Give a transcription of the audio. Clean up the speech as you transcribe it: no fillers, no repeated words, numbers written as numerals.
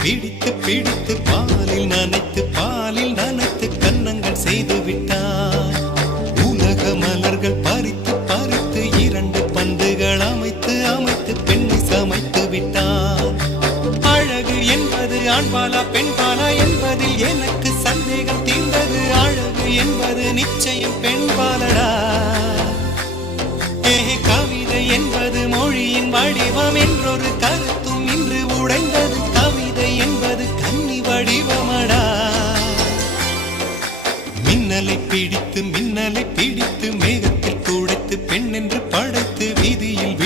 பிடித்து பிடித்து பாலில் நனைத்து கன்னங்கள் செய்து விட்டார். உலக மலர்கள் பறித்து பறித்து 2 பந்துகள் அமைத்து அமைத்து பெண்ணை சமைத்து விட்டார். அழகு என்பது ஆண்பாலா பெண்பாலா என்பதில் எனக்கு சந்தேகம் தீர்ந்தது. அழகு என்பது நிச்சயம் பெண்பாலடா. கவிதை என்பது மொழியின் வடிவம் என்றொரு கருத்தும் இன்று உடைந்தது. கவிதை என்பது கன்னி வடிவமடா. மின்னலை பிடித்து மேகத்தில் துடைத்து பெண் என்று படைத்து வீதியில்